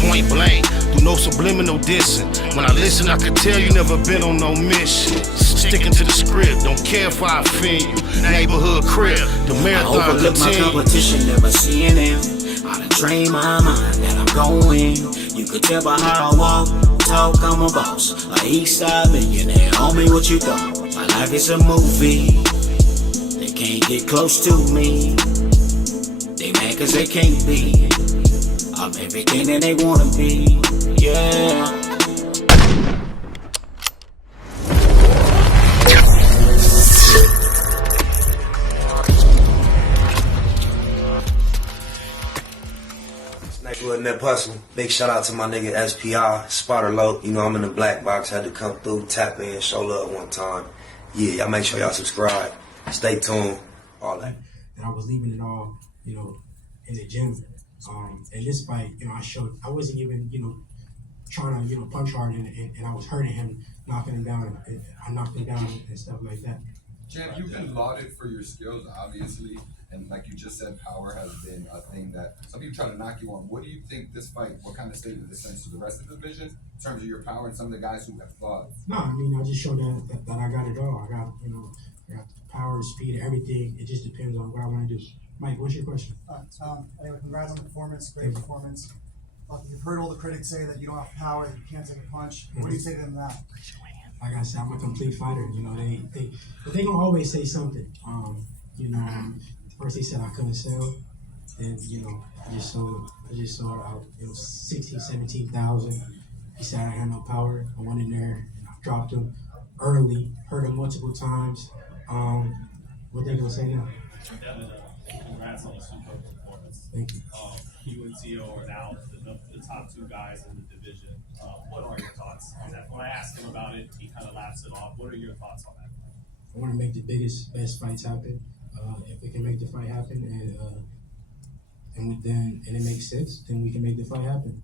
point blank, through no subliminal dissing. When I listen, I could tell you never been on no mission. Sticking to the script, don't care if I offend you. Neighborhood crib, the marathon I overlook my competition, never seeing them. I done train my mind that I'm going. You could tell by how I walk, talk, I'm a boss. A east side millionaire, homie, what you thought? My life is a movie. They can't get close to me. They mad cause they can't be. I'm everything that they wanna be, yeah. Mayweather that hustle. Big shout out to my nigga SPI, Spotter Low. You know I'm in the black box, had to come through, tap in, show love one time. Yeah, y'all make sure y'all subscribe. Stay tuned, all that. And I was leaving it all, in the gym. And this fight, I wasn't even, trying to, punch hard and I was hurting him, knocking him down. And I knocked him down and stuff like that. Champ, you've been lauded for your skills, obviously. And like you just said, power has been a thing that some people try to knock you on. What do you think this fight, what kind of statement this sends to the rest of the division in terms of your power and some of the guys who have flaws? No, I just showed that I got it all. I got the power, speed, everything. It just depends on what I want to do. Mike, what's your question? Anyway, congrats on the performance, great performance. You've heard all the critics say that you don't have power, that you can't take a punch. What do you say to them now? Like I said, I'm a complete fighter. But they gonna always say something. First they said I couldn't sell, then I just sold out 16, 17,000. He said I had no power. I went in there and I dropped him early, hurt him multiple times. What they gonna say now? Congrats on the super performance. Thank you. You and Tio are now the top two guys in the division. What are your thoughts on that? When I asked him about it, he kind of laughs it off. What are your thoughts on that? I want to make the best fights happen. If we can make the fight happen and it makes sense, then we can make the fight happen.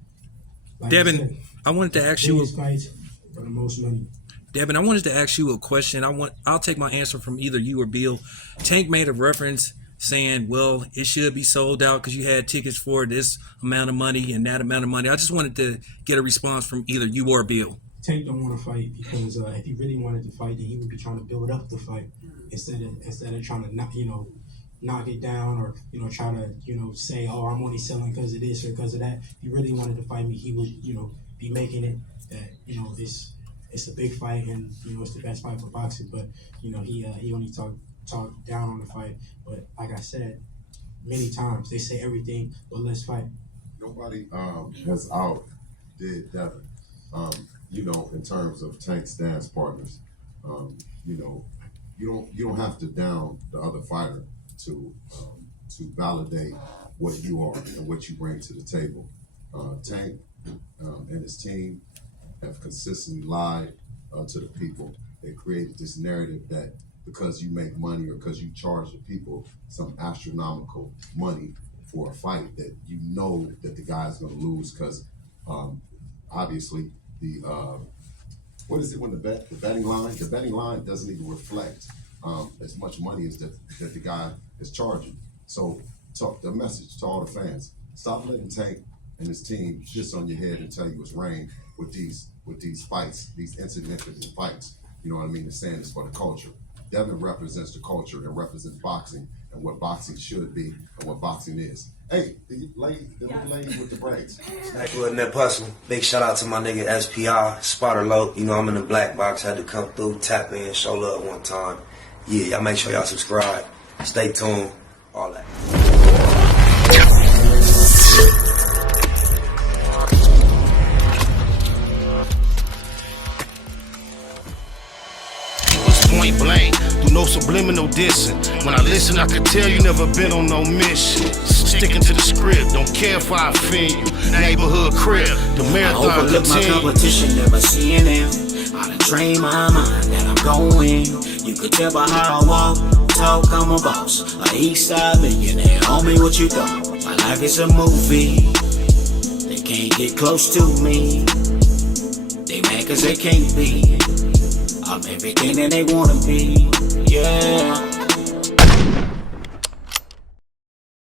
Like Devin, I wanted to ask you fights for the most money. Devin, I wanted to ask you a question. I'll take my answer from either you or Bill. Tank made a reference saying, well, it should be sold out because you had tickets for this amount of money and that amount of money. I just wanted to get a response from either you or Bill. Tank don't want to fight because if he really wanted to fight, then he would be trying to build up the fight instead of trying to knock it down or try to say, oh, I'm only selling because of this or because of that. If he really wanted to fight me, he would be making it that it's a big fight and it's the best fight for boxing. But he only talk down on the fight. But like I said many times, they say everything but let's fight. Nobody has outdid Devin. In terms of Tank's dance partners, you don't have to down the other fighter to validate what you are and what you bring to the table. Tank and his team have consistently lied to the people. They created this narrative that because you make money or because you charge the people some astronomical money for a fight that that the guy's going to lose because obviously what is it when the betting line doesn't even reflect as much money as that the guy is charging. So talk the message to all the fans: stop letting Tank and his team piss on your head and tell you it's rain with these fights, these insignificant fights. You know what I mean? The saying is for the culture. Devin represents the culture and represents boxing and what boxing should be and what boxing is. Hey, the little lady with the braids. Mayweather that hustle. Big shout out to my nigga SPI, Spotter Low. You know I'm in the black box, had to come through, tap in, show love one time. Yeah, y'all make sure y'all subscribe. Stay tuned, all that. Point blank, through no subliminal dissing. When I listen, I could tell you never been on no mission. Sticking to the script, don't care if I offend you. Neighborhood crib, the marathon I overlook my competition, never seeing them. I done train my mind that I'm going. You could tell by how I walk, talk, I'm a boss. A east side millionaire, homie, what you thought? My life is a movie. They can't get close to me. They mad cause they can't be. I'm everything that they wanna be, yeah.